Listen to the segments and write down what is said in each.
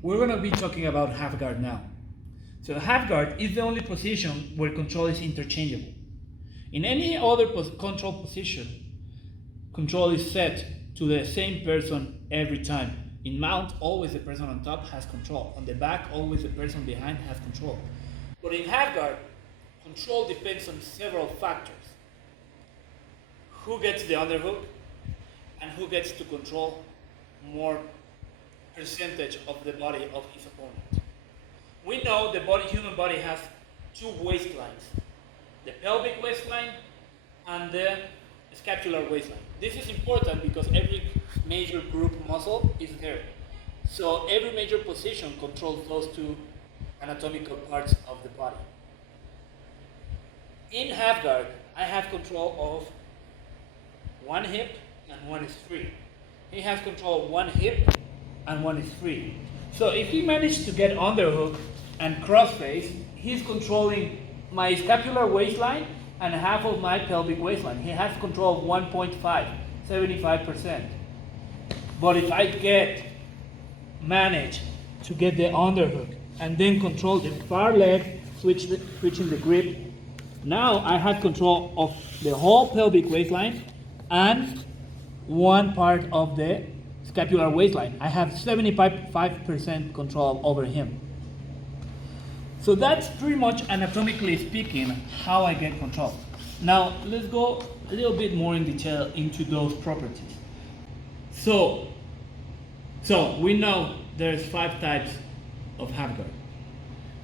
We're going to be talking about half guard now. So half guard is the only position where control is interchangeable. In any other control position, control is set to the same person every time. In mount, always the person on top has control. On the back, always the person behind has control. But in half guard, control depends on several factors. Who gets the underhook and who gets to control more percentage of the body of his opponent. We know the human body has two waistlines, the pelvic waistline and the scapular waistline. This is important because every major group muscle is there. So every major position controls those two anatomical parts of the body. In half guard, I have control of one hip and one is free. He has control of one hip and one is free. So if he managed to get underhook and crossface, he's controlling my scapular waistline and half of my pelvic waistline. He has control of 1.5, 75%. But if I manage to get the underhook and then control the far leg, switching the grip, now I have control of the whole pelvic waistline and one part of the scapular waistline. I have 75% control over him. So that's pretty much anatomically speaking how I get control. Now let's go a little bit more in detail into those properties. So we know there's 5 types of half guard.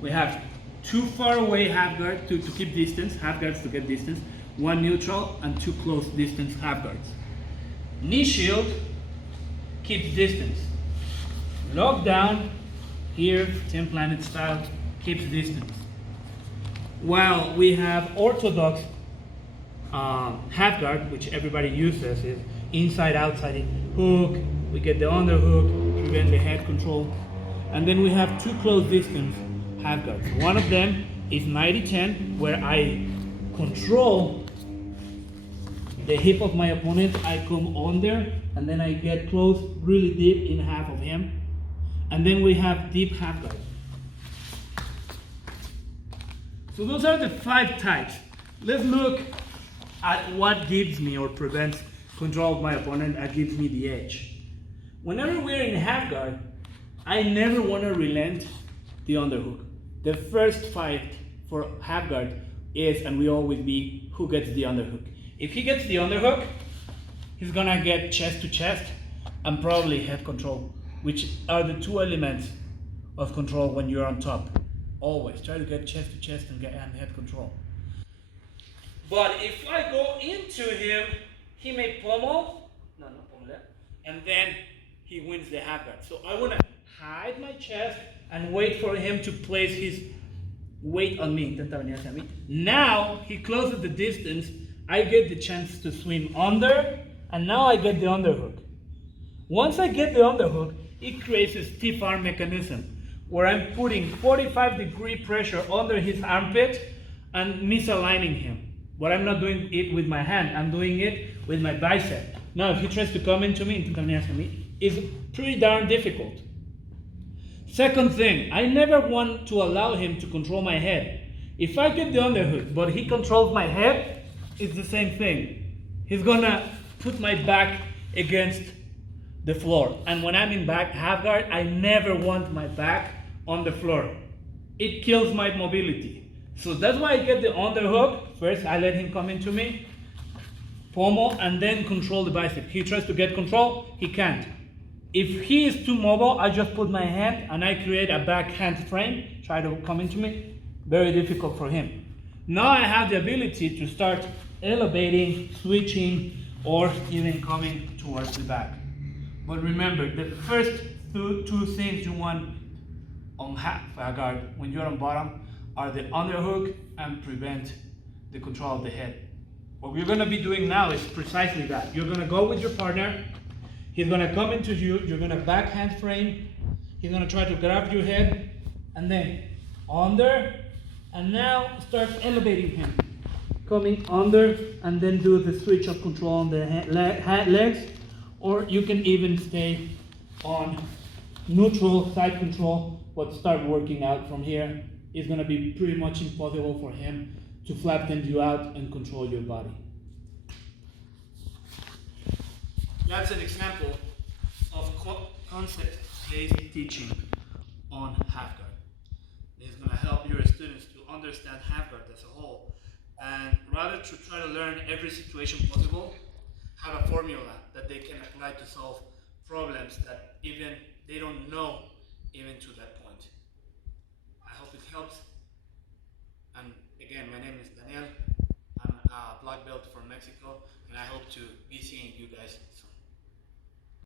We have 2 far away half guard to keep distance, half guards to get distance, 1 neutral and 2 close distance half guards. Knee shield keeps distance. Lockdown, here, 10 planet style, keeps distance. While we have orthodox half guard, which everybody uses, is inside outside hook, we get the underhook, prevent the head control. And then we have 2 close distance half guards. One of them is 90-10, where I control the hip of my opponent, I come under, and then I get close really deep in half of him. And then we have deep half guard. So those are the 5 types. Let's look at what gives me or prevents control of my opponent and gives me the edge. Whenever we're in half guard, I never want to relent the underhook. The first fight for half guard is, and we always be, who gets the underhook. If he gets the underhook, he's gonna get chest to chest and probably head control, which are the 2 elements of control when you're on top. Always try to get chest to chest and head control. But if I go into him, he may pummel, and then he wins the half guard. So I wanna hide my chest and wait for him to place his weight on me. Now he closes the distance, I get the chance to swim under, and now I get the underhook. Once I get the underhook, it creates a stiff arm mechanism where I'm putting 45-degree pressure under his armpit and misaligning him. But I'm not doing it with my hand, I'm doing it with my bicep. Now if he tries to come into me, it's pretty darn difficult. Second thing, I never want to allow him to control my head. If I get the underhook, but he controls my head, it's the same thing. He's gonna put my back against the floor. And when I'm in back half guard, I never want my back on the floor. It kills my mobility. So that's why I get the underhook. First, I let him come into me, pommel, and then control the bicep. He tries to get control, he can't. If he is too mobile, I just put my hand and I create a back hand frame, try to come into me. Very difficult for him. Now I have the ability to start elevating, switching, or even coming towards the back. But remember, the first two things you want on half guard when you're on bottom are the underhook and prevent the control of the head. What we're gonna be doing now is precisely that. You're gonna go with your partner, he's gonna come into you, you're gonna backhand frame, he's gonna try to grab your head, and then under, and now start elevating him. Coming under, and then do the switch of control on the legs, or you can even stay on neutral side control, but start working out from here, it's gonna be pretty much impossible for him to flap them you out and control your body. That's an example of concept-based teaching on half guard. It's gonna help your students to understand half guard as a whole, and rather to try to learn every situation possible, have a formula that they can apply to solve problems that even they don't know even to that point. I hope it helps. And again, my name is Daniel. I'm a black belt from Mexico, and I hope to be seeing you guys soon.